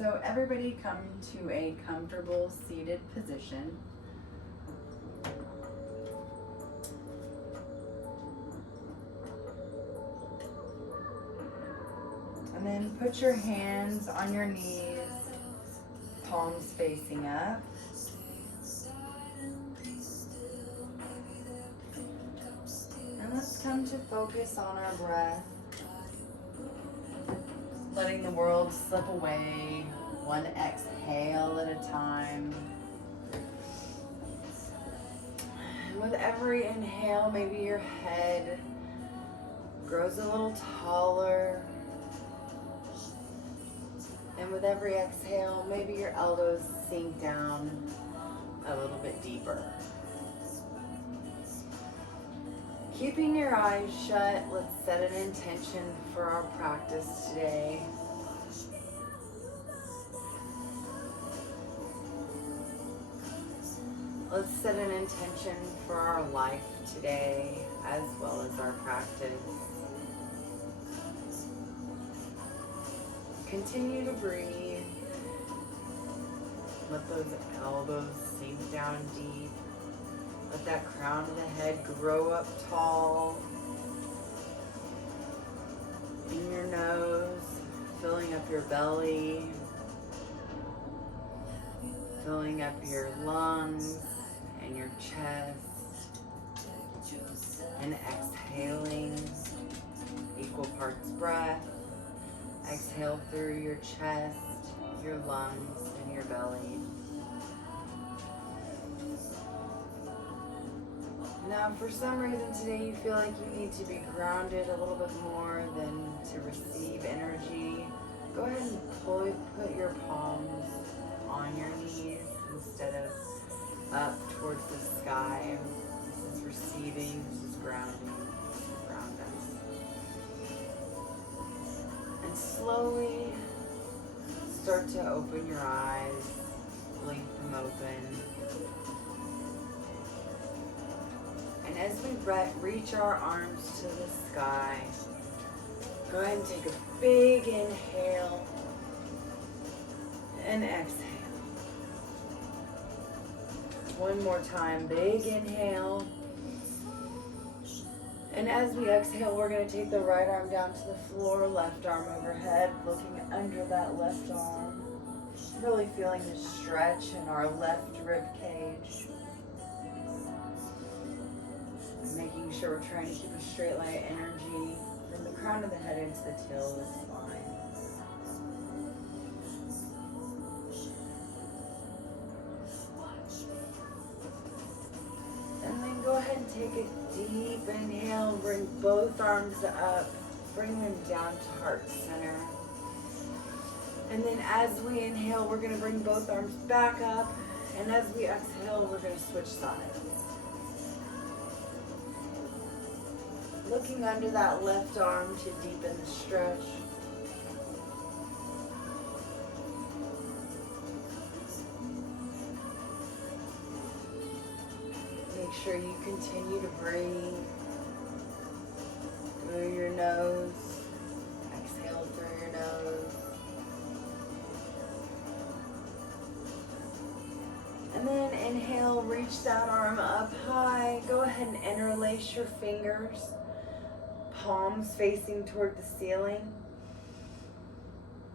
So everybody come to a comfortable seated position. And then put your hands on your knees, palms facing up. And let's come to focus on our breath. Letting the world slip away, one exhale at a time. And with every inhale, maybe your head grows a little taller. And with every exhale, maybe your elbows sink down a little bit deeper. Keeping your eyes shut, let's set an intention for our practice today. Let's set an intention for our life today, as well as our practice. Continue to breathe. Let those elbows sink down deep. Let that crown of the head grow up tall. In your nose, filling up your belly. Filling up your lungs and your chest. And exhaling, equal parts breath. Exhale through your chest, your lungs, and your belly. Now, if for some reason today you feel like you need to be grounded a little bit more than to receive energy, go ahead and put your palms on your knees instead of up towards the sky. This is receiving, this is grounding, this is ground us. And slowly start to open your eyes, blink them open. And as we reach our arms to the sky, go ahead and take a big inhale and exhale. One more time, big inhale. And as we exhale, we're going to take the right arm down to the floor, left arm overhead, looking under that left arm. Really feeling the stretch in our left rib cage. Making sure we're trying to keep a straight line of energy from the crown of the head into the tail of the spine. And then go ahead and take a deep inhale, bring both arms up, bring them down to heart center. And then as we inhale, we're going to bring both arms back up, and as we exhale, we're going to switch sides. Looking under that left arm to deepen the stretch. Make sure you continue to breathe through your nose. Exhale through your nose. And then inhale, reach that arm up high. Go ahead and interlace your fingers. Palms facing toward the ceiling.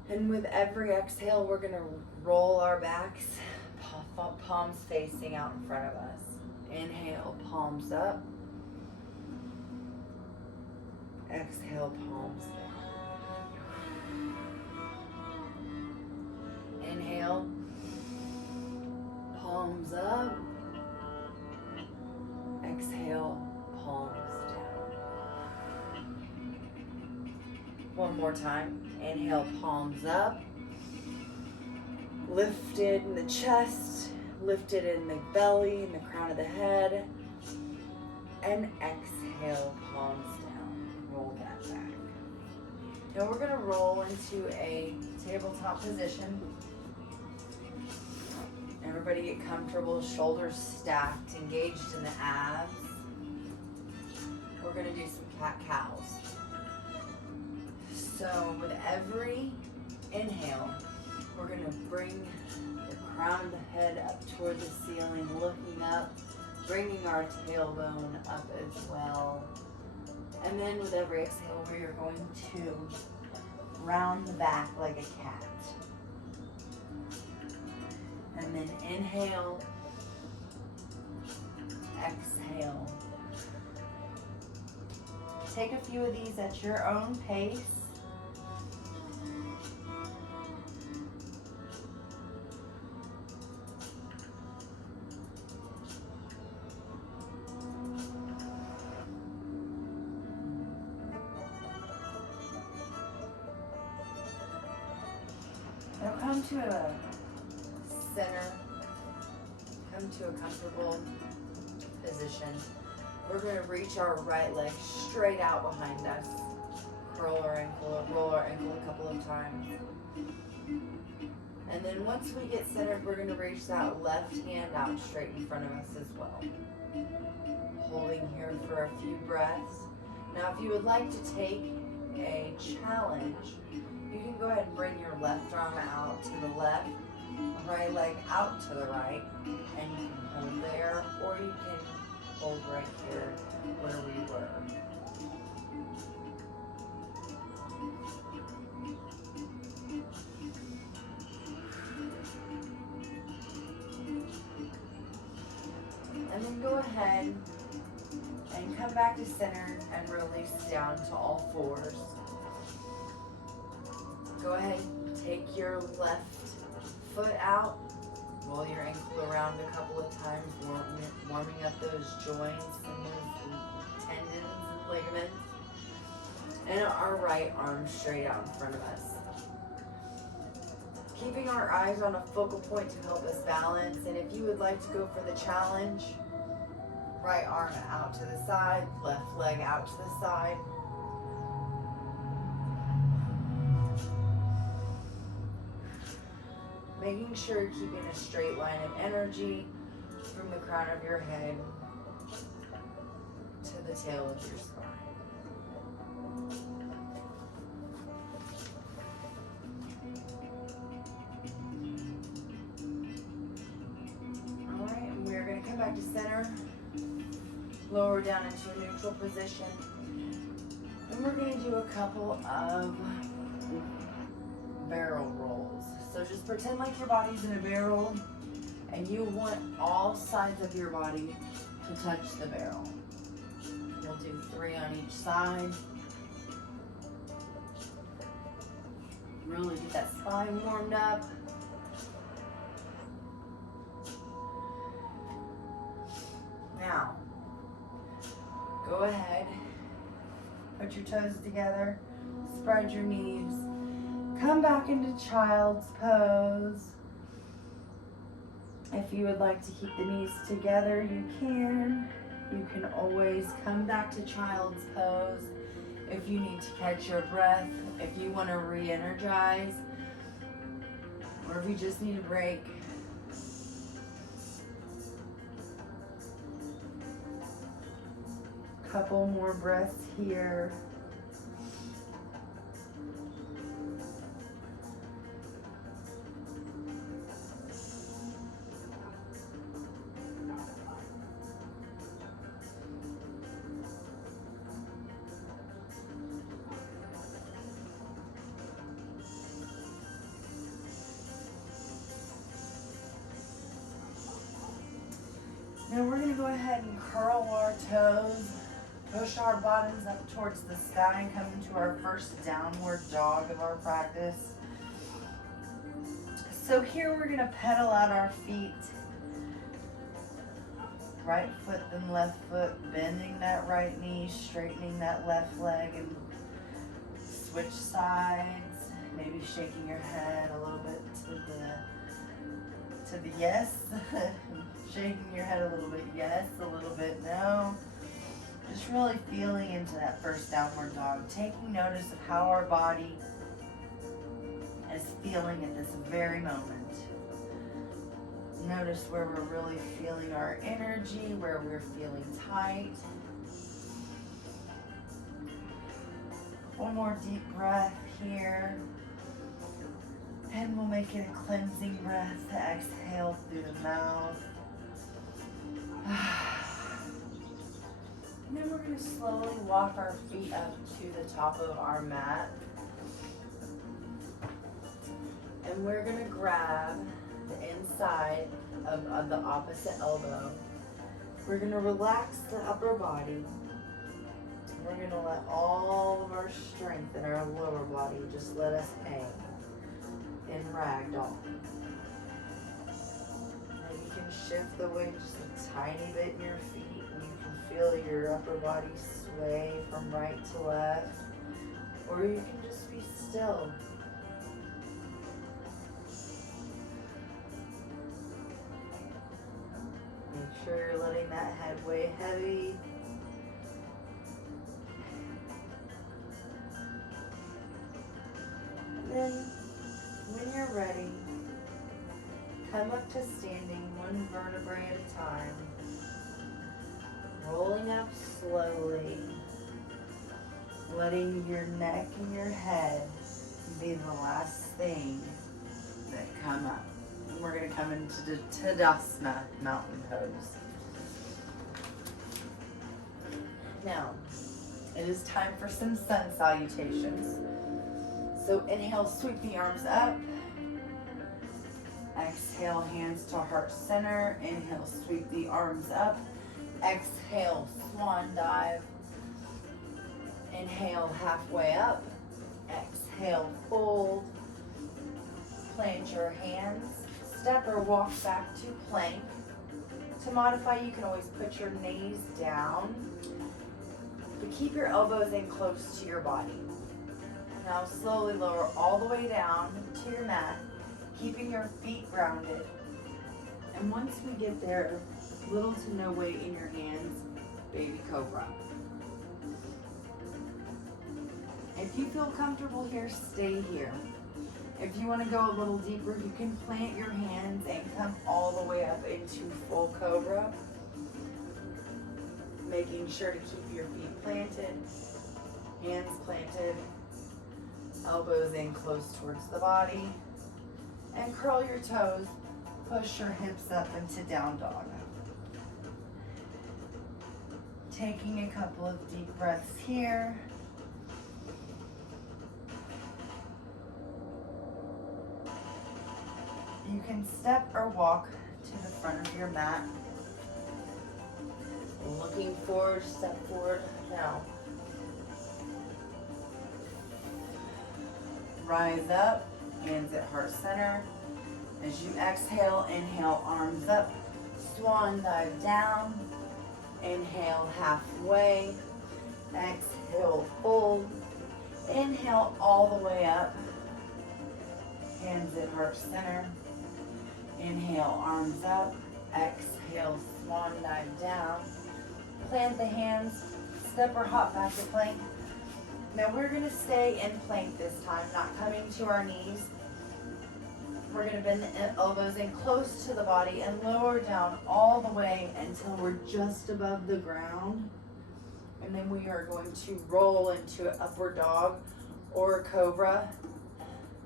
And with every exhale, we're going to roll our backs, palms facing out in front of us. Inhale, palms up. Exhale, palms down. Inhale, palms up. Exhale, palms down. One more time. Inhale, palms up. Lifted in the chest, lifted in the belly, in the crown of the head. And exhale, palms down. Roll that back. Now we're going to roll into a tabletop position. Everybody get comfortable, shoulders stacked, engaged in the abs. We're going to do some cat-cows. So with every inhale, We're going to bring the crown of the head up toward the ceiling, looking up, bringing our tailbone up as well. And then with every exhale, we are going to round the back like a cat. And then inhale, exhale. Take a few of these at your own pace. Now come to a center, come to a comfortable position. We're going to reach our right leg straight out behind us. Curl our ankle, roll our ankle a couple of times. And then once we get centered, we're going to reach that left hand out straight in front of us as well. Holding here for a few breaths. Now if you would like to take a challenge, you can go ahead and bring your left arm out to the left, right leg out to the right, and you can hold there, or you can hold right here where we were. And then go ahead and come back to center and release down to all fours. Go ahead, take your left foot out, roll your ankle around a couple of times, warming up those joints and those tendons and ligaments. And our right arm straight out in front of us. Keeping our eyes on a focal point to help us balance. And if you would like to go for the challenge, right arm out to the side, left leg out to the side. Making sure you're keeping a straight line of energy from the crown of your head to the tail of your spine. All right, and we're going to come back to center, lower down into a neutral position, and we're going to do a couple of barrel rolls. So just pretend like your body's in a barrel and you want all sides of your body to touch the barrel. You'll do 3 on each side. Really get that spine warmed up. Now, go ahead, put your toes together, spread your knees. Come back into child's pose. If you would like to keep the knees together, you can. You can always come back to child's pose if you need to catch your breath, if you want to re-energize, or if you just need a break. Couple more breaths here. Now we're going to go ahead and curl our toes, push our bottoms up towards the sky, and come into our first downward dog of our practice. So here we're going to pedal out our feet. Right foot then left foot, bending that right knee, straightening that left leg, and switch sides. Maybe shaking your head a little bit to the yes. Shaking your head a little bit yes, a little bit no. Just really feeling into that first downward dog. Taking notice of how our body is feeling at this very moment. Notice where we're really feeling our energy, where we're feeling tight. One more deep breath here. And we'll make it a cleansing breath to exhale through the mouth. And then we're going to slowly walk our feet up to the top of our mat. And we're going to grab the inside of the opposite elbow. We're going to relax the upper body. We're going to let all of our strength in our lower body just let us hang in ragdoll. And you can shift the weight just a tiny bit in your feet. And you can feel your upper body sway from right to left. Or you can just be still. Make sure you're letting that head weigh heavy. And then, when you're ready, come up to standing one vertebrae at a time. Rolling up slowly. Letting your neck and your head be the last thing that come up. We're going to come into the Tadasana mountain pose. Now, it is time for some sun salutations. So inhale, sweep the arms up. Exhale, hands to heart center. Inhale, sweep the arms up. Exhale, swan dive. Inhale, halfway up. Exhale, fold. Plant your hands. Step or walk back to plank. To modify, you can always put your knees down, but keep your elbows in close to your body. Now slowly lower all the way down to your mat, keeping your feet grounded. And once we get there, little to no weight in your hands, baby cobra. If you feel comfortable here, stay here. If you want to go a little deeper, you can plant your hands and come all the way up into full cobra. Making sure to keep your feet planted, hands planted, elbows in close towards the body. And curl your toes, push your hips up into down dog. Taking a couple of deep breaths here. You can step or walk to the front of your mat. Looking forward, step forward now. Rise up, hands at heart center. As you exhale, inhale, arms up. Swan dive down. Inhale, halfway. Exhale, fold. Inhale all the way up. Hands at heart center. Inhale, arms up. Exhale, swan dive down. Plant the hands, step or hop back to plank. Now we're going to stay in plank this time, not coming to our knees. We're going to bend the elbows in close to the body and lower down all the way until we're just above the ground. And then we are going to roll into an upward dog or cobra,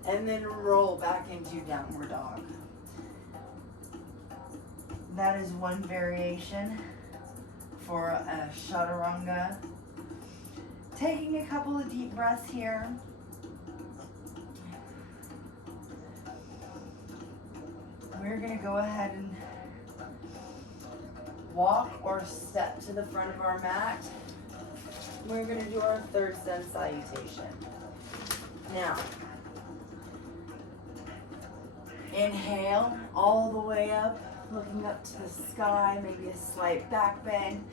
and then roll back into downward dog. That is one variation for a chaturanga. Taking a couple of deep breaths here. We're going to go ahead and walk or step to the front of our mat. We're going to do our third sun salutation. Now, inhale all the way up, looking up to the sky, maybe a slight back bend.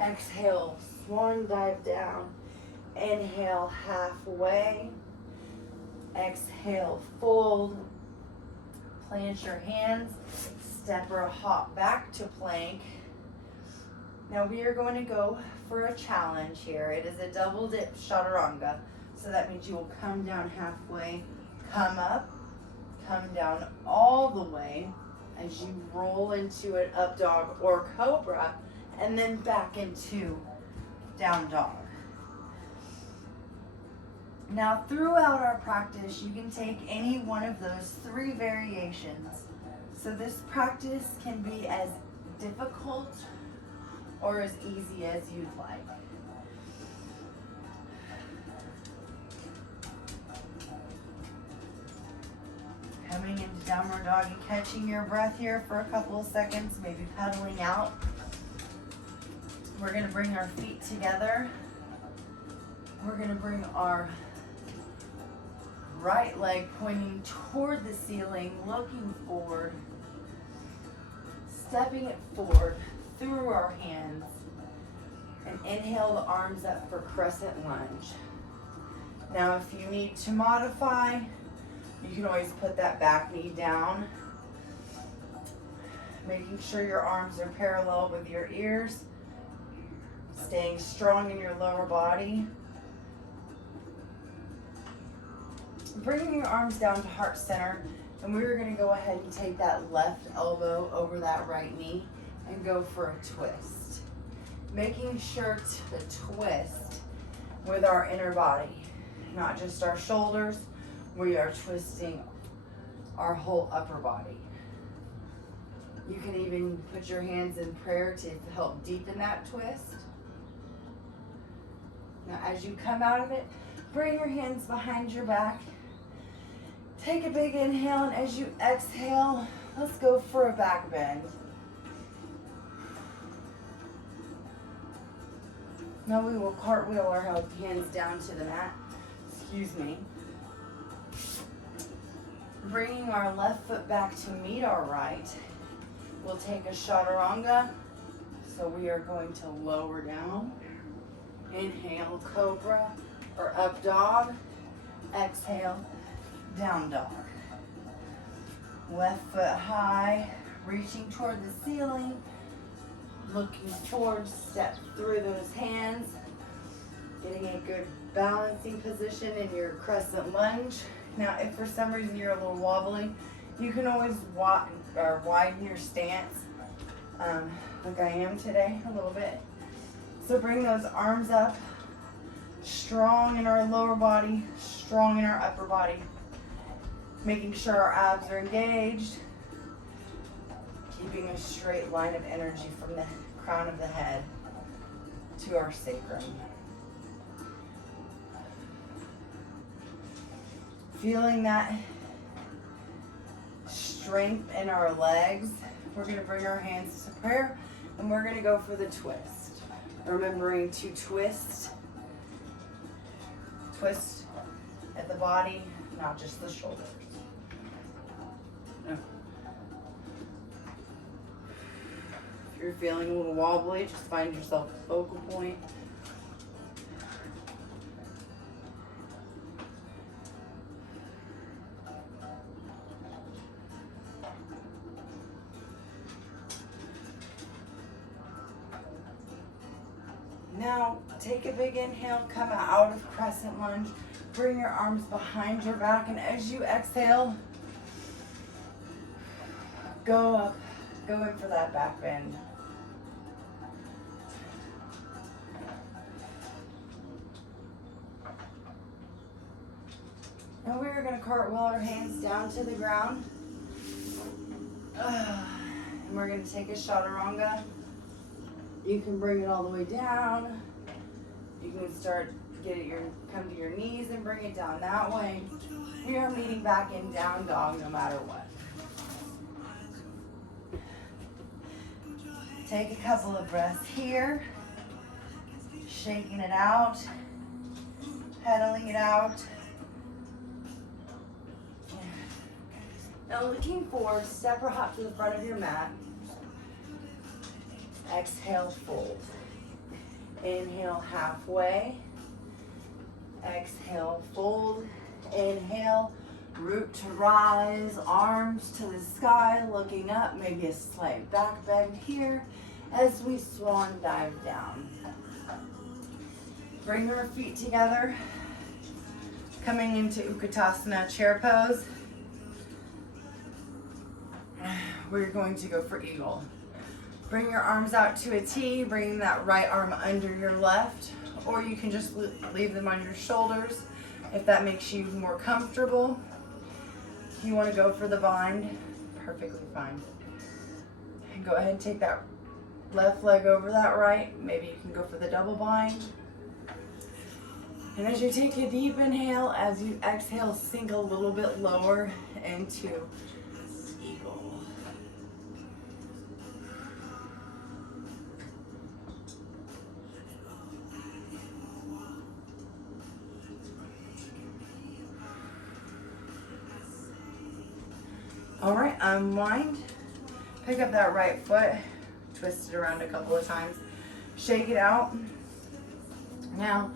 Exhale, swan dive down. Inhale, halfway. Exhale, fold. Plant your hands, step or hop back to plank. Now we are going to go for a challenge here. It is a double dip chaturanga. So that means you will come down halfway, come up, come down all the way as you roll into an up dog or cobra, and then back into down dog. Now, throughout our practice, you can take any one of those 3 variations. So this practice can be as difficult or as easy as you'd like. Coming into downward dog and catching your breath here for a couple of seconds, maybe pedaling out. We're gonna bring our feet together. We're gonna bring our right leg pointing toward the ceiling, looking forward, stepping it forward through our hands, and inhale the arms up for crescent lunge. Now, if you need to modify, you can always put that back knee down, making sure your arms are parallel with your ears, staying strong in your lower body. Bringing your arms down to heart center, and we're going to go ahead and take that left elbow over that right knee and go for a twist. Making sure to twist with our inner body, not just our shoulders. We are twisting our whole upper body. You can even put your hands in prayer to help deepen that twist. Now, as you come out of it, bring your hands behind your back. Take a big inhale, and as you exhale, let's go for a back bend. Now we will cartwheel our hands down to the mat. Excuse me. Bringing our left foot back to meet our right. We'll take a chaturanga. So we are going to lower down. Inhale, cobra or up dog. Exhale, down dog. Left foot high, reaching toward the ceiling. Looking forward, step through those hands. Getting a good balancing position in your crescent lunge. Now, if for some reason you're a little wobbly, you can always widen your stance, like I am today, a little bit. So bring those arms up, strong in our lower body, strong in our upper body. Making sure our abs are engaged. Keeping a straight line of energy from the crown of the head to our sacrum. Feeling that strength in our legs, we're going to bring our hands to prayer, and we're going to go for the twist. Remembering to twist at the body, not just the shoulders. If you're feeling a little wobbly, just find yourself a focal point. Now, take a big inhale, come out of crescent lunge, bring your arms behind your back, and as you exhale, go up, go in for that back bend. Now we're going to cartwheel our hands down to the ground. And we're going to take a chaturanga. You can bring it all the way down. You can come to your knees and bring it down that way. We are meeting back in down dog no matter what. Take a couple of breaths here. Shaking it out. Pedaling it out. Now looking forward, step or hop to the front of your mat. Exhale, fold. Inhale, halfway. Exhale, fold. Inhale, root to rise, arms to the sky, looking up, maybe a slight back bend here as we swan dive down. Bring our feet together, coming into Utkatasana chair pose. We're going to go for eagle. Bring your arms out to a T, bringing that right arm under your left, or you can just leave them on your shoulders. If that makes you more comfortable, if you want to go for the bind, perfectly fine. And go ahead and take that left leg over that right. Maybe you can go for the double bind. And as you take a deep inhale, as you exhale, sink a little bit lower into eagle. All right, unwind. Pick up that right foot, twist it around a couple of times, shake it out. Now,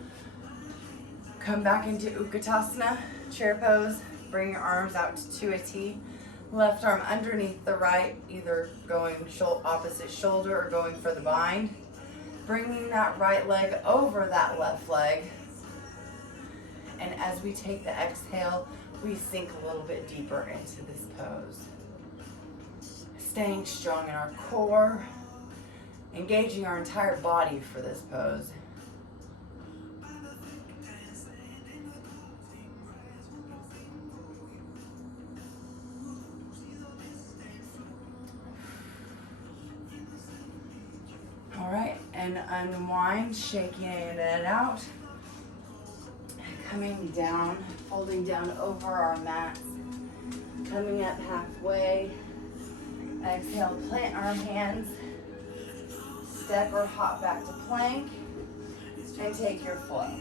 come back into Utkatasana, chair pose. Bring your arms out to a T. Left arm underneath the right, either going opposite shoulder or going for the bind. Bringing that right leg over that left leg. And as we take the exhale, we sink a little bit deeper into this pose. Staying strong in our core, engaging our entire body for this pose. All right, and unwind, shaking it out. Coming down, folding down over our mats. Coming up halfway. Exhale, plant our hands. Step or hop back to plank. And take your flow.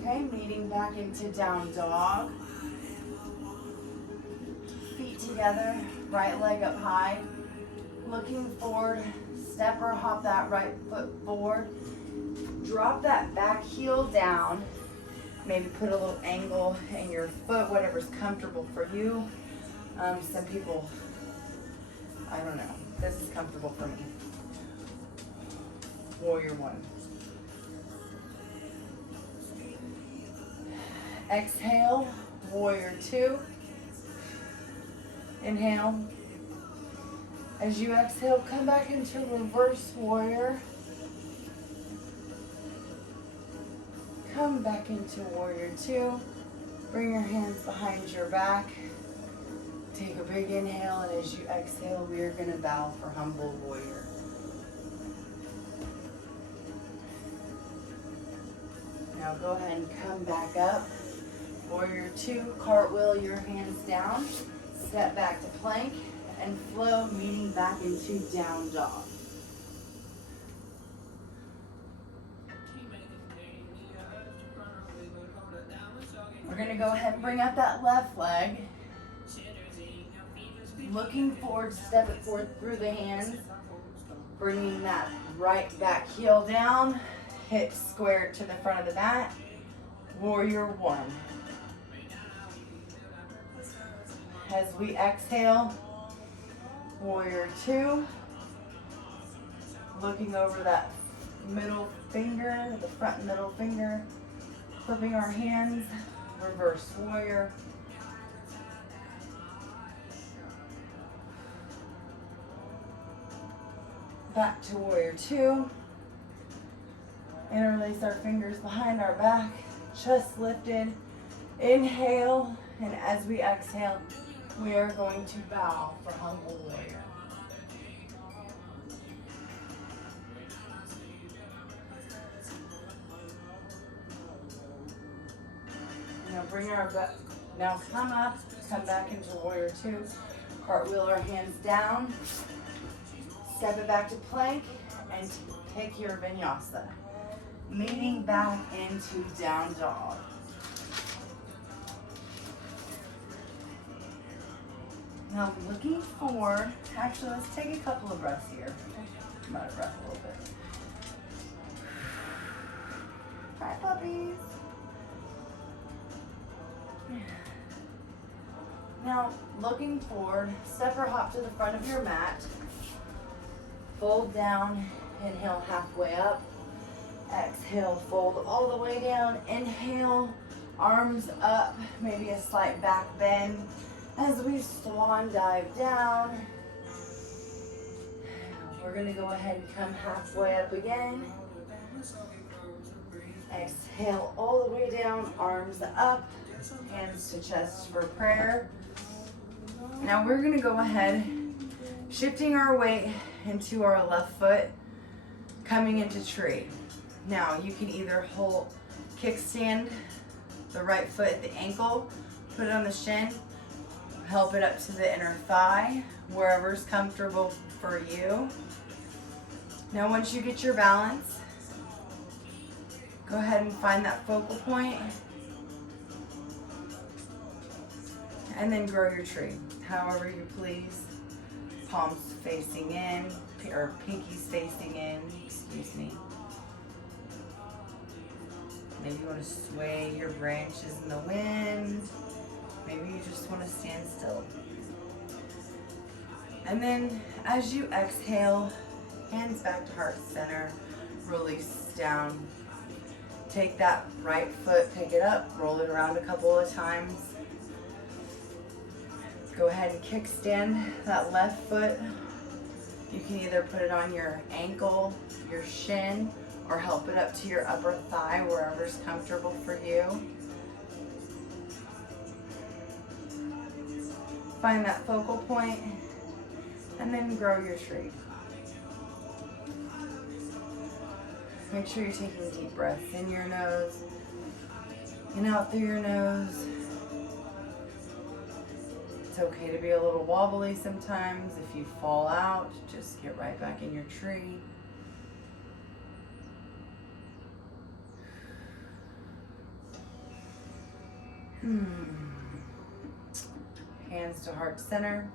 Okay, meeting back into down dog. Feet together, right leg up high. Looking forward, step or hop that right foot forward. Drop that back heel down. Maybe put a little angle in your foot, whatever's comfortable for you. Some people, I don't know. This is comfortable for me. Warrior one. Exhale, warrior two. Inhale. As you exhale, come back into reverse warrior. Come back into warrior two. Bring your hands behind your back. Take a big inhale, and as you exhale, we are going to bow for humble warrior. Now go ahead and come back up. Warrior two, cartwheel your hands down. Step back to plank and flow, meeting back into down dog. We're going to go ahead and bring up that left leg. Looking forward, step it forward through the hands. Bringing that right back heel down. Hips square to the front of the mat. Warrior one. As we exhale, warrior two. Looking over that middle finger, the front middle finger. Flipping our hands, reverse warrior. Back to warrior two. Interlace our fingers behind our back, chest lifted. Inhale, and as we exhale, we are going to bow for humble warrior. Now bring our butt, now come up, come back into warrior two. Cartwheel our hands down. Step it back to plank and take your vinyasa. Meeting back into down dog. Now looking forward, actually let's take a couple of breaths here. I'm out of breath a little bit. Hi puppies. Now looking forward, step or hop to the front of your mat. Fold down, inhale halfway up. Exhale, fold all the way down. Inhale, arms up, maybe a slight back bend. As we swan dive down, we're we're gonna go ahead and come halfway up again. Exhale all the way down, arms up, hands to chest for prayer. Now we're gonna go ahead, shifting our weight into our left foot, coming into tree. Now you can either hold, kickstand the right foot at the ankle, put it on the shin, help it up to the inner thigh, wherever's comfortable for you. Now once you get your balance, go ahead and find that focal point and then grow your tree, however you please. Palms facing in, or pinkies facing in, excuse me. Maybe you want to sway your branches in the wind. Maybe you just want to stand still. And then as you exhale, hands back to heart center, release down. Take that right foot, pick it up, roll it around a couple of times. Go ahead and kickstand that left foot. You can either put it on your ankle, your shin, or help it up to your upper thigh, wherever's comfortable for you. Find that focal point, and then grow your tree. Make sure you're taking deep breaths in your nose and out through your nose. It's okay to be a little wobbly sometimes. If you fall out, just get right back in your tree. Hands to heart center.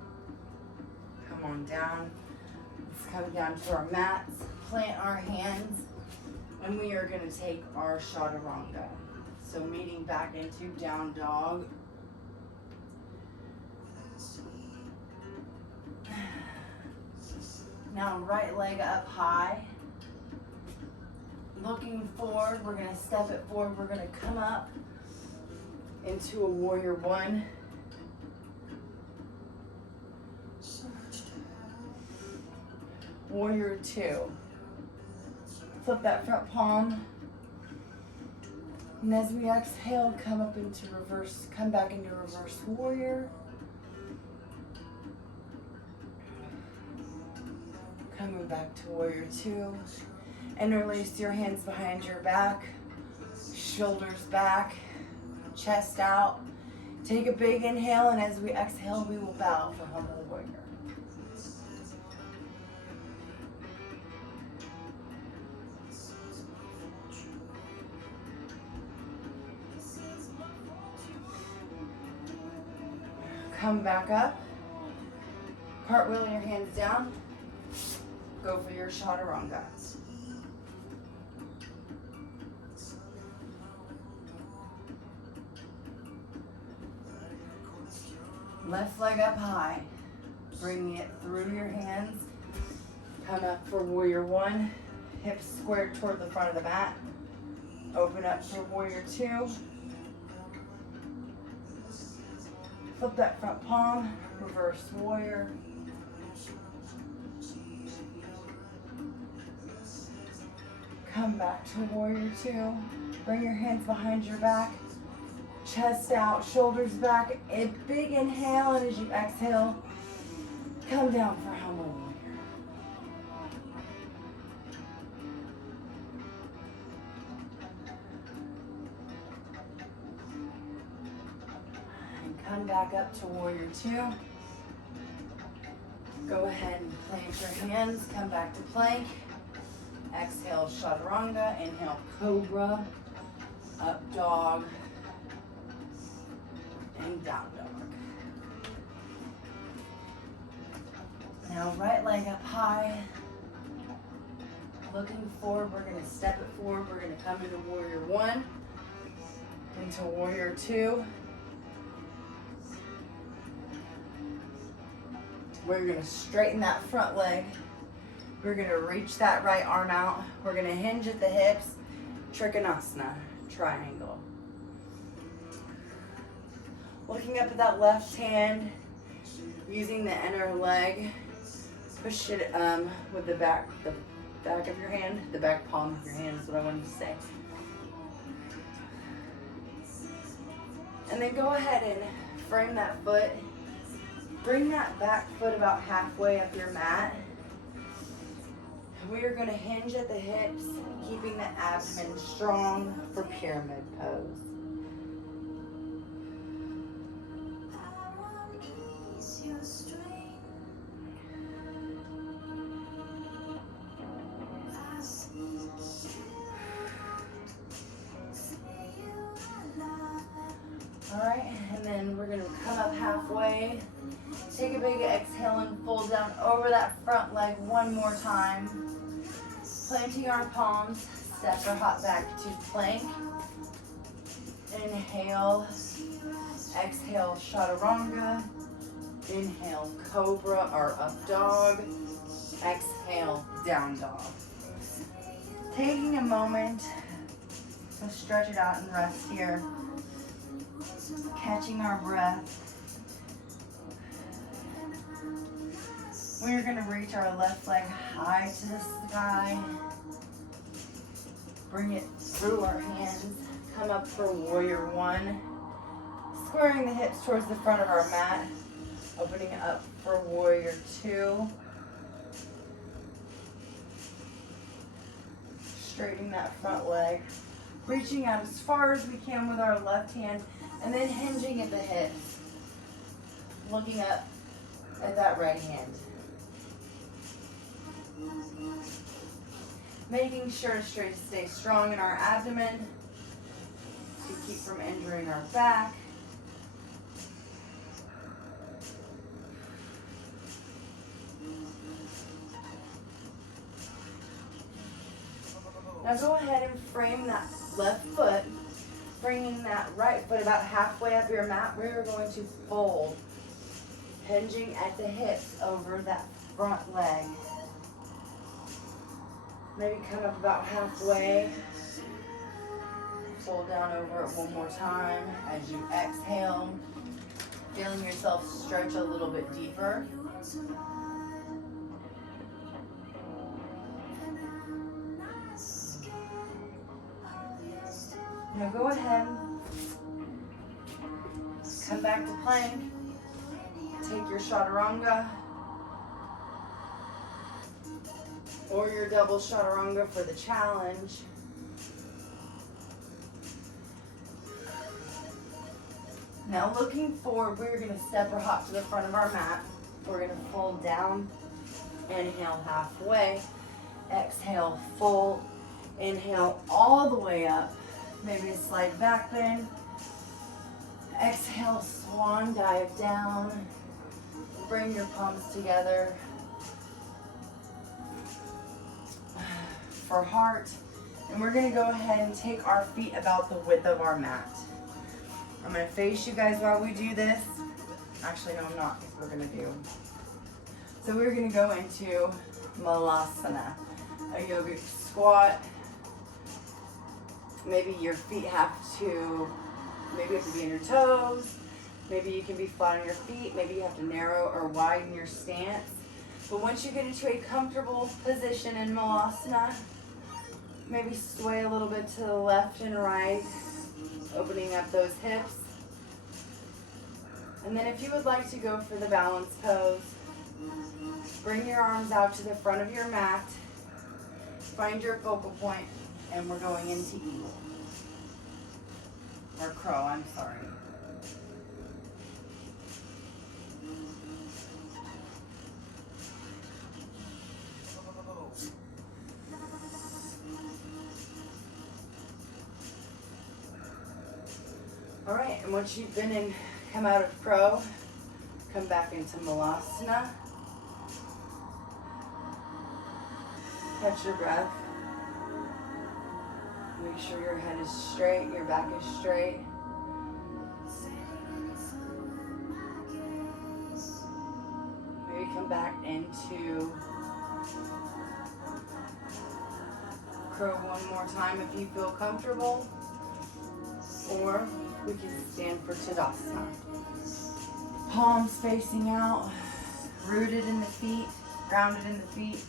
Come on down. Let's come down to our mats. Plant our hands. And we are going to take our chaturanga. So meeting back into down dog. Now right leg up high. Looking forward, we're going to step it forward. We're going to come up into a warrior one. Warrior two. Flip that front palm. And as we exhale, come up into reverse, come back into reverse warrior. Coming back to warrior two. And release your hands behind your back, shoulders back, chest out. Take a big inhale, and as we exhale, we will bow for humble warrior. Come back up, cartwheel your hands down, go for your chaturanga. Left leg up high, bringing it through your hands, come up for warrior one, hips squared toward the front of the mat, open up for warrior two. Flip that front palm, reverse warrior. Come back to warrior two. Bring your hands behind your back, chest out, shoulders back. A big inhale, and as you exhale, come down for humble warrior. Come back up to warrior two. Go ahead and plant your hands, come back to plank. Exhale, chaturanga. Inhale, cobra. Up dog. And down dog. Now right leg up high. Looking forward, we're going to step it forward. We're going to come into warrior one, into warrior two. We're going to straighten that front leg. We're going to reach that right arm out. We're going to hinge at the hips. Trikonasana, triangle. Looking up at that left hand, using the inner leg. Push it with the back of your hand, the back palm of your hand is what I wanted to say. And then go ahead and frame that foot. Bring that back foot about halfway up your mat. We are going to hinge at the hips, keeping the abdomen strong for pyramid pose. Alright, and then we're going to come up halfway. Take a big exhale and fold down over that front leg one more time. Planting our palms, step or hop back to plank. Inhale, exhale, chaturanga. Inhale, cobra or up dog. Exhale, down dog. Taking a moment to stretch it out and rest here. Catching our breath. We're going to reach our left leg high to the sky. Bring it through our hands. Come up for warrior one. Squaring the hips towards the front of our mat. Opening up for warrior two. Straightening that front leg. Reaching out as far as we can with our left hand. And then hinging at the hips. Looking up at that right hand. Making sure to stay strong in our abdomen to keep from injuring our back. Now go ahead and frame that left foot, bringing that right foot about halfway up your mat. We are going to fold, hinging at the hips over that front leg. Maybe come up about halfway. Fold down over it one more time as you exhale. Feeling yourself stretch a little bit deeper. Now go ahead. Come back to plank. Take your chaturanga. Or your double chaturanga for the challenge. Now looking forward, we're going to step or hop to the front of our mat. We're going to fold down. Inhale halfway. Exhale, fold. Inhale all the way up. Maybe a slight back bend. Exhale, swan dive down. Bring your palms together. For heart, and we're going to go ahead and take our feet about the width of our mat. I'm going to face you guys while we do this. Actually, no, I'm not, because we're going to do. So we're going to go into Malasana, a yogic squat. Maybe your feet have to be on your toes. Maybe you can be flat on your feet. Maybe you have to narrow or widen your stance. But once you get into a comfortable position in Malasana, maybe sway a little bit to the left and right, opening up those hips. And then if you would like to go for the balance pose, bring your arms out to the front of your mat, find your focal point, and we're going into eagle. Or crow, I'm sorry. All right, and once you've been in, come out of crow, come back into Malasana. Catch your breath. Make sure your head is straight, your back is straight. Maybe come back into crow one more time if you feel comfortable. Or we can stand for Tadasana. Palms facing out, rooted in the feet. grounded in the feet.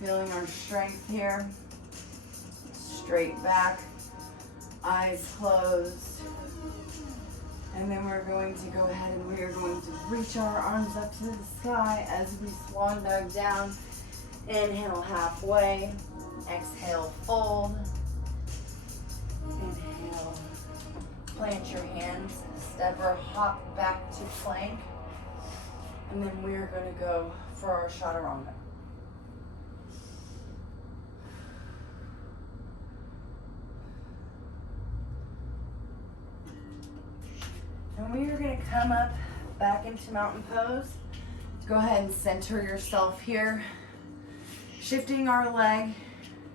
Feeling our strength here. Straight back, eyes closed. And then we're going to go ahead and we are going to reach our arms up to the sky as we swan dive down. Inhale halfway. Exhale, fold. Inhale. Plant your hands. Step or hop back to plank. And then we're going to go for our chaturanga. And we are going to come up back into mountain pose. Go ahead and center yourself here. Shifting our leg,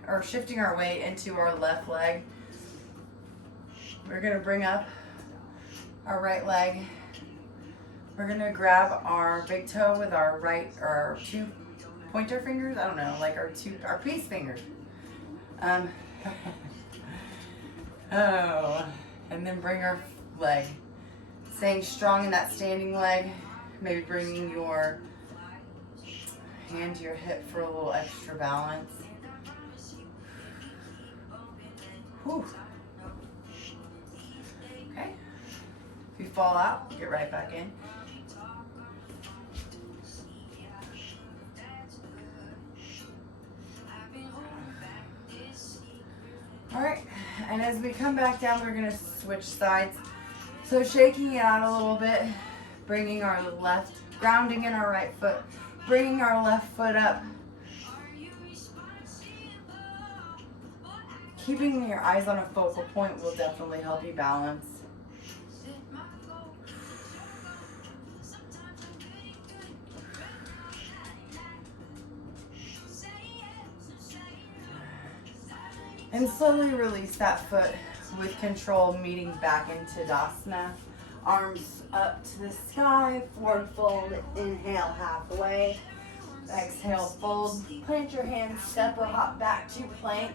or shifting our weight into our left leg. We're going to bring up our right leg. We're going to grab our big toe with our right, or our two pointer fingers. I don't know, like our peace fingers. And then bring our leg. Staying strong in that standing leg. Maybe bringing your hand to your hip for a little extra balance. Whew. Okay. If you fall out, get right back in. All right, and as we come back down, we're gonna switch sides. So shaking it out a little bit, bringing our left, grounding in our right foot, bringing our left foot up. Keeping your eyes on a focal point will definitely help you balance. And slowly release that foot with control, meeting back into Tadasana. Arms up to the sky, forward fold, inhale halfway. Exhale, fold. Plant your hands, step or hop back to plank.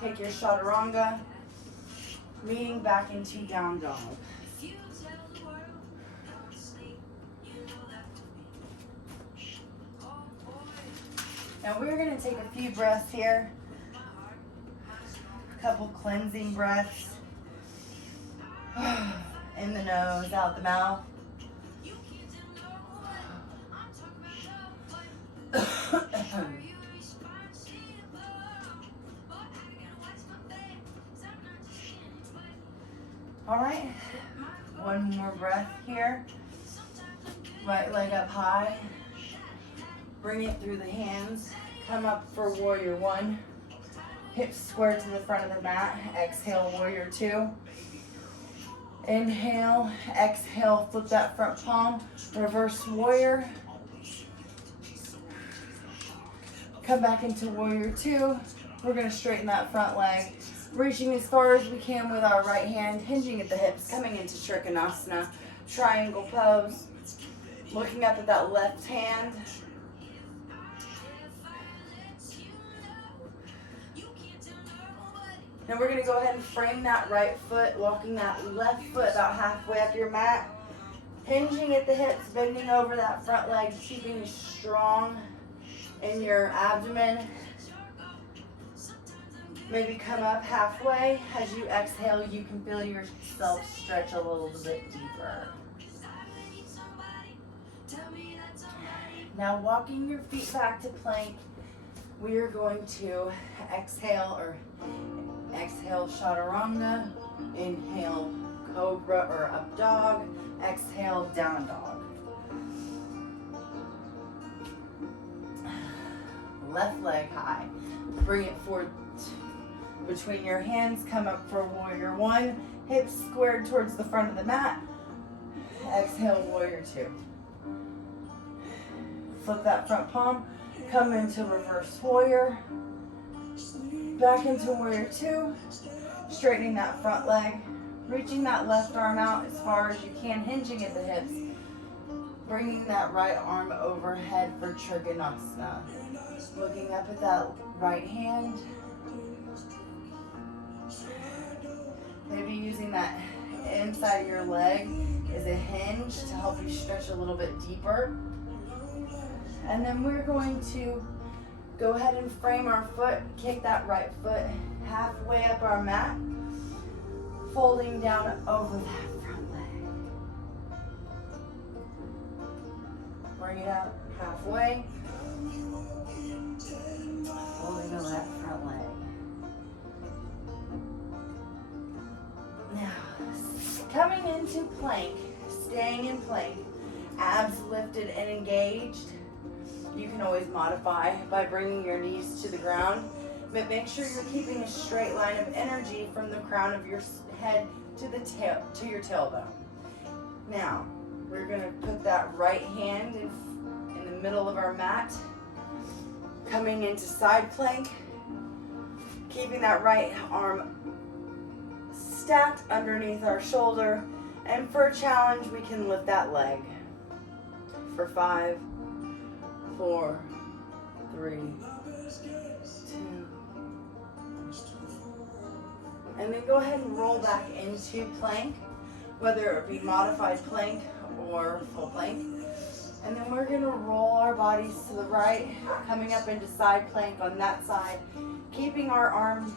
Take your chaturanga, meeting back into down dog. Now we're going to take a few breaths here. A couple cleansing breaths. In the nose, out the mouth. All right, one more breath here. Right leg up high. Bring it through the hands. Come up for warrior one. Hips square to the front of the mat. Exhale, warrior two. Inhale, exhale, flip that front palm. Reverse warrior. Come back into warrior two. We're gonna straighten that front leg. Reaching as far as we can with our right hand, hinging at the hips, coming into Trikonasana, triangle pose. Looking up at that left hand. Then we're gonna go ahead and frame that right foot, walking that left foot about halfway up your mat. Hinging at the hips, bending over that front leg, keeping strong in your abdomen. Maybe come up halfway. As you exhale, you can feel yourself stretch a little bit deeper. Now walking your feet back to plank, we are going to exhale chaturanga, inhale cobra or up dog, exhale down dog. Left leg high, bring it forward between your hands, come up for warrior one, hips squared towards the front of the mat. Exhale, warrior two. Flip that front palm, come into reverse warrior, back into warrior two, straightening that front leg, reaching that left arm out as far as you can, hinging at the hips, bringing that right arm overhead for Trikonasana. Looking up at that right hand, maybe using that inside of your leg as a hinge to help you stretch a little bit deeper. And then we're going to go ahead and frame our foot, kick that right foot halfway up our mat, folding down over that front leg. Bring it up halfway, folding over that front leg. Now, coming into plank, staying in plank, abs lifted and engaged. You can always modify by bringing your knees to the ground, but make sure you're keeping a straight line of energy from the crown of your head to the tail, to your tailbone. Now, we're going to put that right hand in the middle of our mat, coming into side plank, keeping that right arm stacked underneath our shoulder, and for a challenge, we can lift that leg for 5, 4, 3, 2, and then go ahead and roll back into plank, whether it be modified plank or full plank. And then we're going to roll our bodies to the right, coming up into side plank on that side, keeping our arms,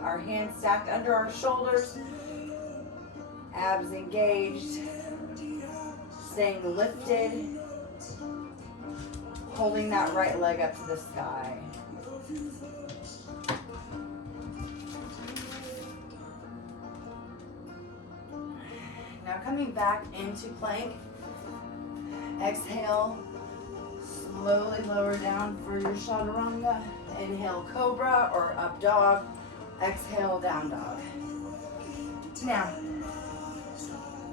our hands stacked under our shoulders, abs engaged, staying lifted, holding that right leg up to the sky. Now coming back into plank, exhale, slowly lower down for your chaturanga. Inhale, cobra or up dog. Exhale, down dog. Now,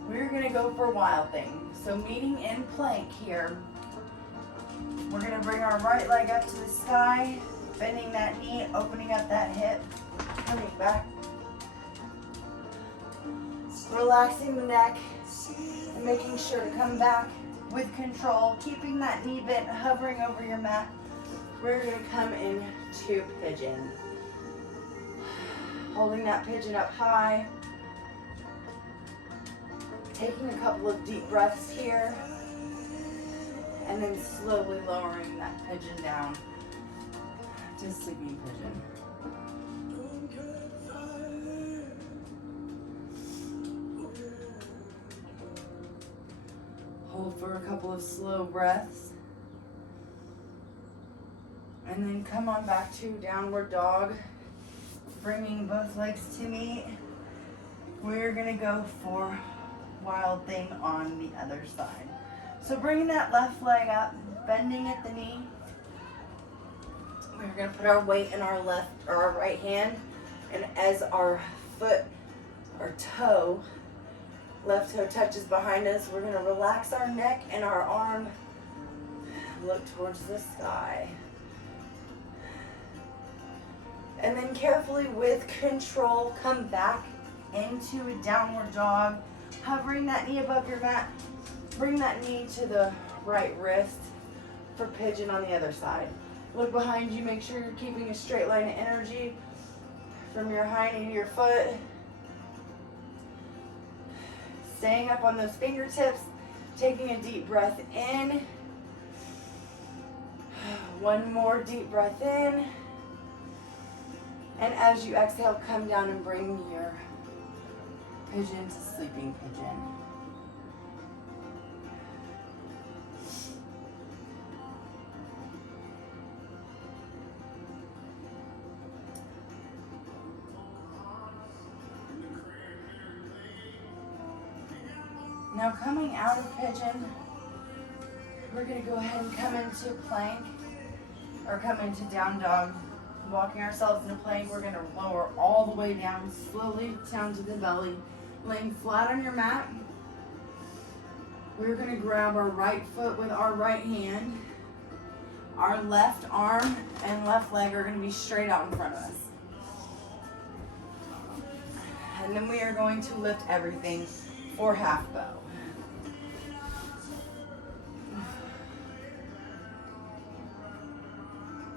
we're gonna go for wild thing. So meeting in plank here, we're gonna bring our right leg up to the sky, bending that knee, opening up that hip, coming back, relaxing the neck, and making sure to come back with control, keeping that knee bent, hovering over your mat. We're gonna come into pigeon. Holding that pigeon up high, taking a couple of deep breaths here, and then slowly lowering that pigeon down to sleeping pigeon. Hold for a couple of slow breaths, and then come on back to downward dog, bringing both legs to meet. We're gonna go for wild thing on the other side. So bringing that left leg up, bending at the knee. We're gonna put our weight in our left or our right hand, and as our foot or toe, left toe touches behind us, we're gonna relax our neck and our arm, look towards the sky. And then carefully, with control, come back into a downward dog, hovering that knee above your mat. Bring that knee to the right wrist for pigeon on the other side. Look behind you, make sure you're keeping a straight line of energy from your hind knee to your foot. Staying up on those fingertips, taking a deep breath in. One more deep breath in. And as you exhale, come down and bring your pigeon to sleeping pigeon. Now coming out of pigeon, we're going to go ahead and come into plank, or come into down dog. Walking ourselves into plank, we're going to lower all the way down, slowly down to the belly. Laying flat on your mat. We're going to grab our right foot with our right hand. Our left arm and left leg are going to be straight out in front of us. And then we are going to lift everything for half bow.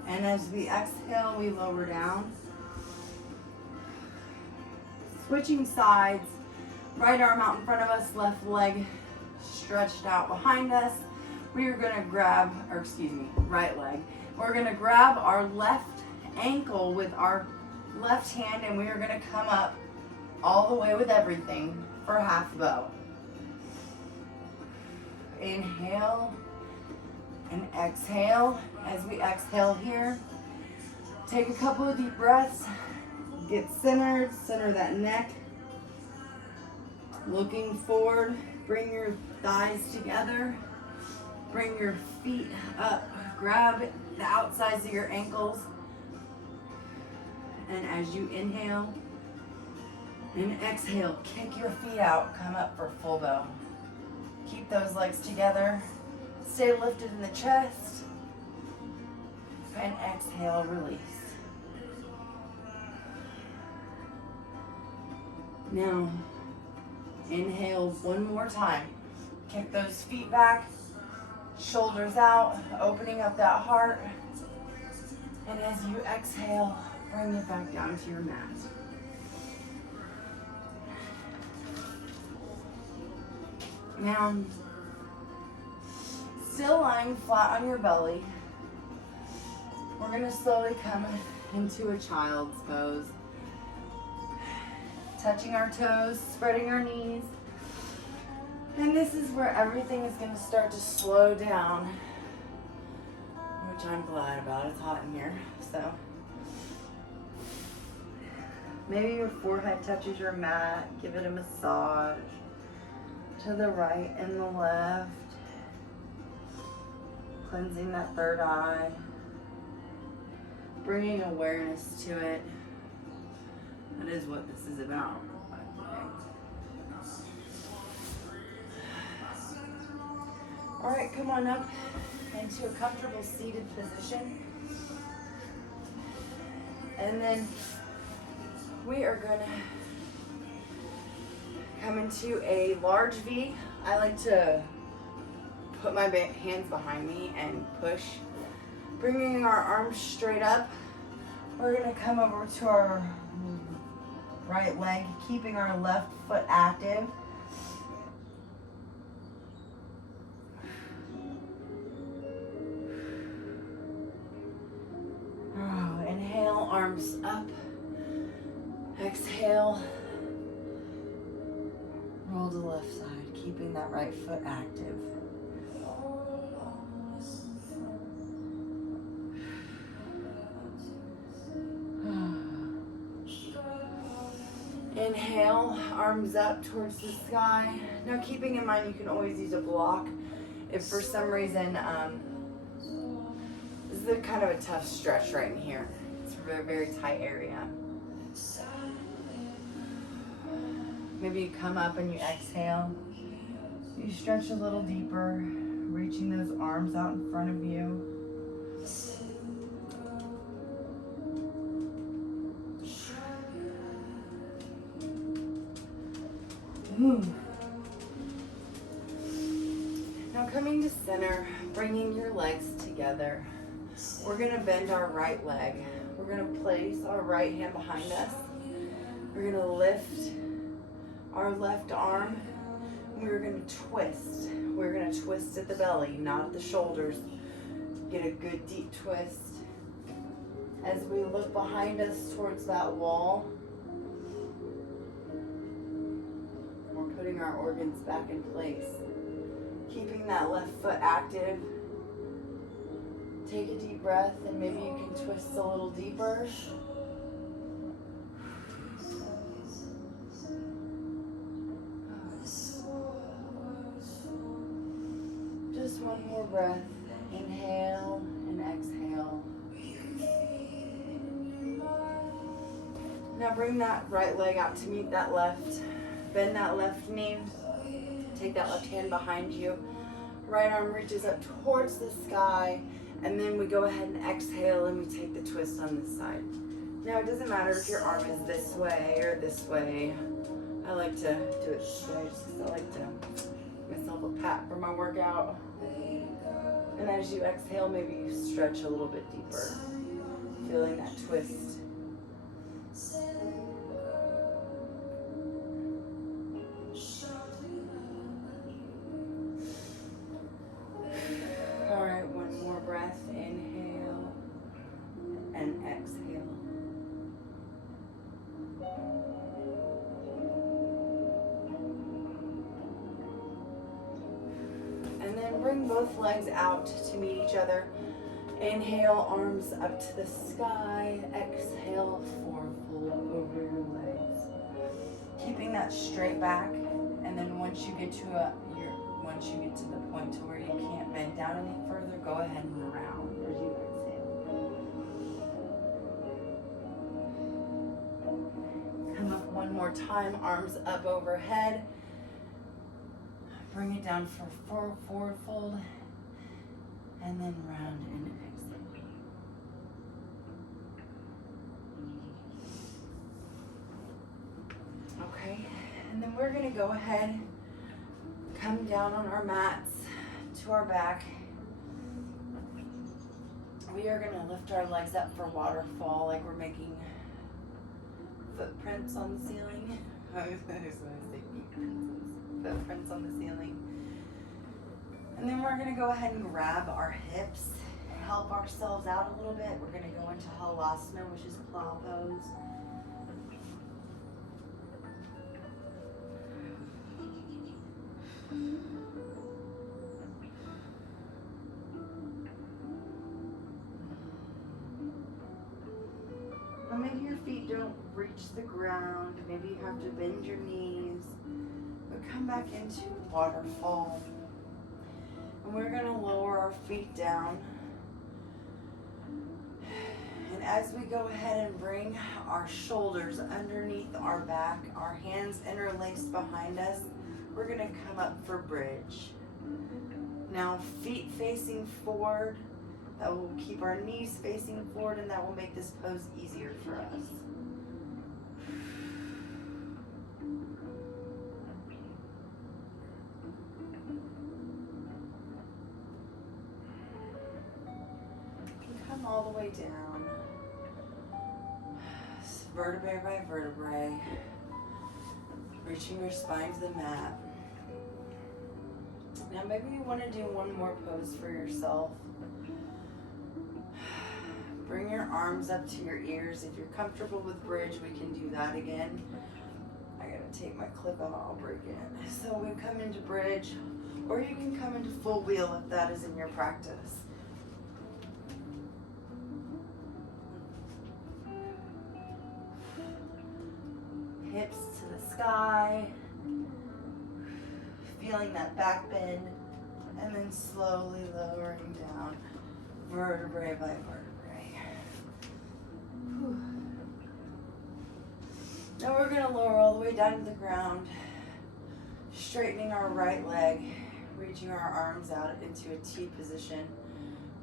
And as we exhale, we lower down. Switching sides, right arm out in front of us, left leg stretched out behind us. we are gonna grab, or excuse me, right leg. We're gonna grab our left ankle with our left hand and we are gonna come up all the way with everything for half bow. Inhale and exhale. As we exhale here, take a couple of deep breaths. Get centered, center that neck. Looking forward, bring your thighs together. Bring your feet up. Grab the outsides of your ankles. And as you inhale and exhale, kick your feet out. Come up for full bow. Keep those legs together. Stay lifted in the chest. And exhale, release. Now, inhale one more time. Kick those feet back, shoulders out, opening up that heart. And as you exhale, bring it back down to your mat. Now, still lying flat on your belly, we're going to slowly come into a child's pose. Touching our toes, spreading our knees. And this is where everything is going to start to slow down, which I'm glad about. It's hot in here, so. Maybe your forehead touches your mat. Give it a massage to the right and the left. Cleansing that third eye. Bringing awareness to it. That is what this is about. All right, come on up into a comfortable seated position. And then we are gonna come into a large V. I like to put my hands behind me and push. Bringing our arms straight up. We're gonna come over to our right leg, keeping our left foot active. Inhale, arms up. Exhale. Roll to the left side, keeping that right foot active. Inhale, arms up towards the sky. Now keeping in mind you can always use a block if for some reason, this is a kind of a tough stretch right in here. It's a very, very tight area. Maybe you come up and you exhale. You stretch a little deeper, reaching those arms out in front of you. Now coming to center, bringing your legs together. We're gonna bend our right leg. We're gonna place our right hand behind us. We're gonna lift our left arm. We're gonna twist. We're gonna twist at the belly, not at the shoulders. Get a good deep twist. As we look behind us towards that wall, we're putting our organs back in place. Keeping that left foot active. Take a deep breath and maybe you can twist a little deeper. Just one more breath. Inhale and exhale. Now bring that right leg out to meet that left. Bend that left knee. Take that left hand behind you. Right arm reaches up towards the sky. And then we go ahead and exhale and we take the twist on this side. Now it doesn't matter if your arm is this way or this way. I like to do it this way just because I like to give myself a pat for my workout. And as you exhale, maybe you stretch a little bit deeper, feeling that twist. bring both legs out to meet each other. Inhale, arms up to the sky. Exhale, fold over your legs. Keeping that straight back, and then once you get to the point to where you can't bend down any further, go ahead and round as you exhale. Come up one more time, arms up overhead. Bring it down for forward fold, and then round and exhale. Okay, and then we're gonna go ahead, come down on our mats to our back. We are gonna lift our legs up for waterfall, like we're making footprints on the ceiling. I was gonna say footprints on the ceiling. And then we're gonna go ahead and grab our hips, help ourselves out a little bit. We're gonna go into Halasana, which is plow pose. Now maybe your feet don't reach the ground. Maybe you have to bend your knees. But come back into waterfall. And we're gonna lower our feet down. And as we go ahead and bring our shoulders underneath our back, our hands interlaced behind us, we're gonna come up for bridge. Now feet facing forward, that will keep our knees facing forward, and that will make this pose easier for us. Come all the way down, vertebrae by vertebrae, reaching your spine to the mat. Now maybe you want to do one more pose for yourself. Bring your arms up to your ears. If you're comfortable with bridge, we can do that again. I gotta take my clip out, I'll break it. So we come into bridge, or you can come into full wheel if that is in your practice. Hips to the sky, feeling that back bend, and then slowly lowering down, vertebrae by vertebrae. Whew. Now we're gonna lower all the way down to the ground, straightening our right leg, reaching our arms out into a T position.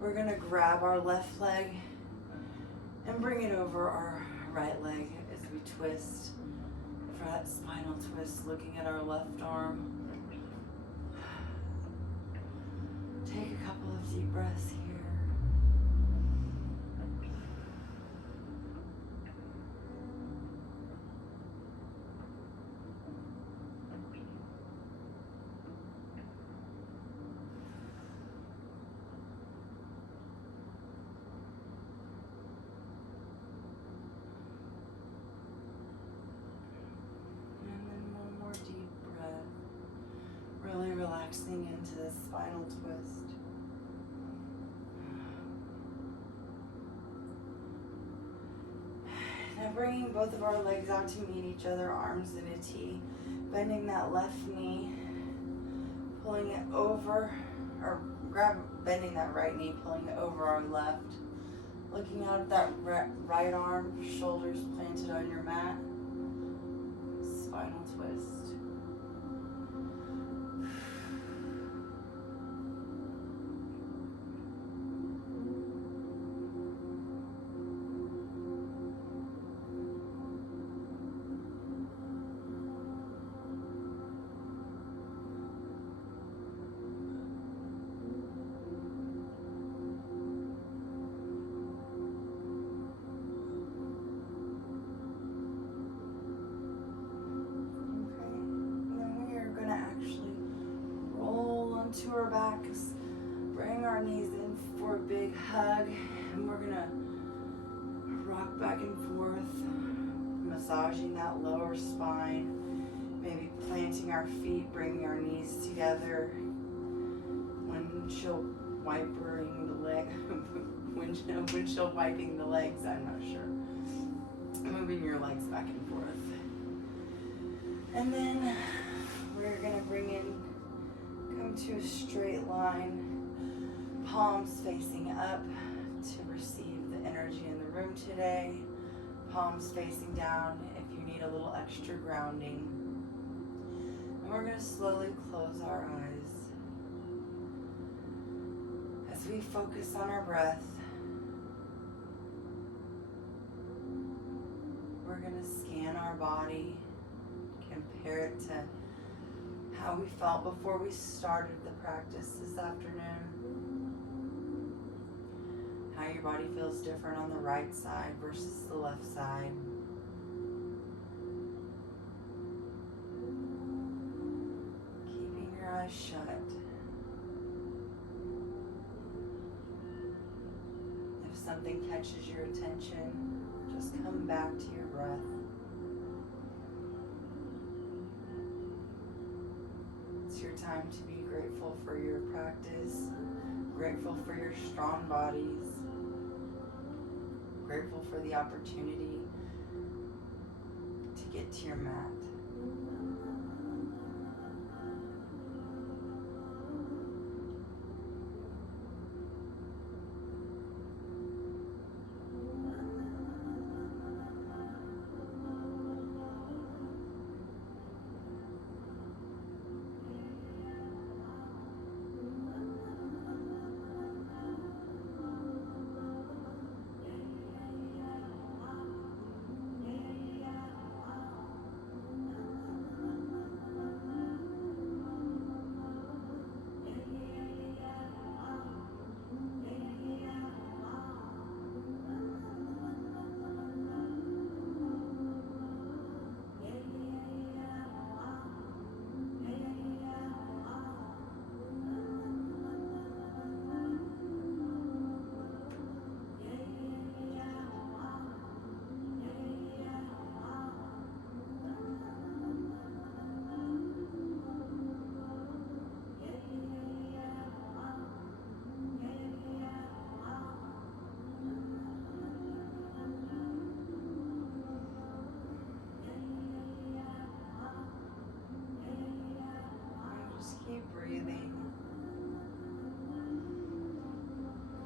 We're gonna grab our left leg and bring it over our right leg as we twist for that spinal twist, looking at our left arm. Take a couple of deep breaths here. Really relaxing into this spinal twist. Now bringing both of our legs out to meet each other, arms in a T, bending that left knee, pulling it over, or bending that right knee, pulling it over our left, looking out at that right arm, shoulders planted on your mat, spinal twist. To our backs, bring our knees in for a big hug, and we're gonna rock back and forth, massaging that lower spine, maybe planting our feet, bringing our knees together. When windshield wipering the leg, windshield wiping the legs, I'm not sure. Moving your legs back and forth. And then we're gonna come to a straight line, palms facing up to receive the energy in the room today. Palms facing down if you need a little extra grounding. And we're gonna slowly close our eyes as we focus on our breath. We're gonna scan our body, compare it to how we felt before we started the practice this afternoon. How your body feels different on the right side versus the left side. Keeping your eyes shut. If something catches your attention, just come back to your breath. It's your time to be grateful for your practice, grateful for your strong bodies, grateful for the opportunity to get to your mat. Keep breathing.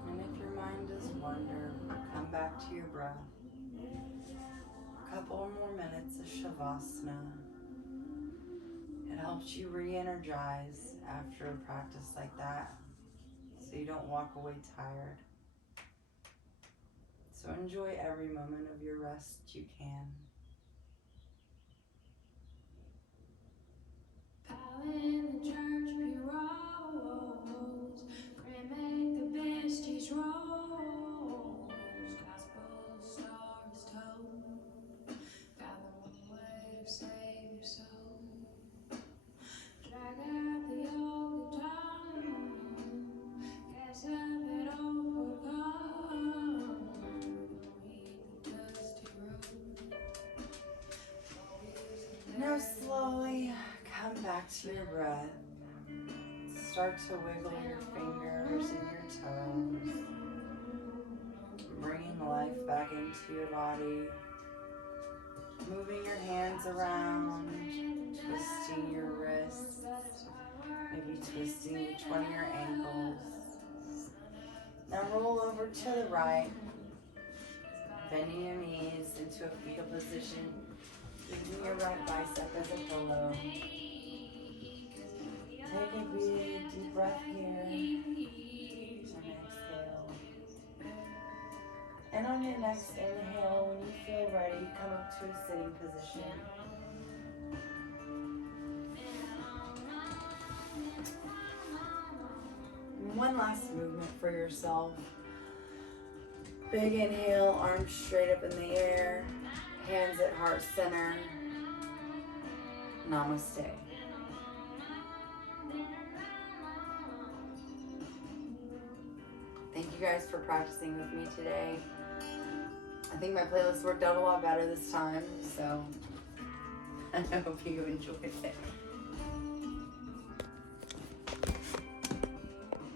And if your mind does wander, come back to your breath. A couple more minutes of Shavasana. It helps you re-energize after a practice like that, so you don't walk away tired. So enjoy every moment of your rest you can. In the church bureaus, pray make the besties rose. Gospel star is told, found the one way to save your soul. Drag out the old guitar, gas up that old car. Don't hit the dusty road. Now slowly come back to your breath. Start to wiggle your fingers and your toes, bringing life back into your body, moving your hands around, twisting your wrists, maybe twisting each one of your ankles. Now roll over to the right, bending your knees into a fetal position, using your right bicep as a pillow. Take a big deep breath here and exhale. And on your next inhale, when you feel ready, come up to a sitting position. And one last movement for yourself. Big inhale, arms straight up in the air, hands at heart center. Namaste. Thank you guys for practicing with me today. I think my playlist worked out a lot better this time, so I hope you enjoyed it.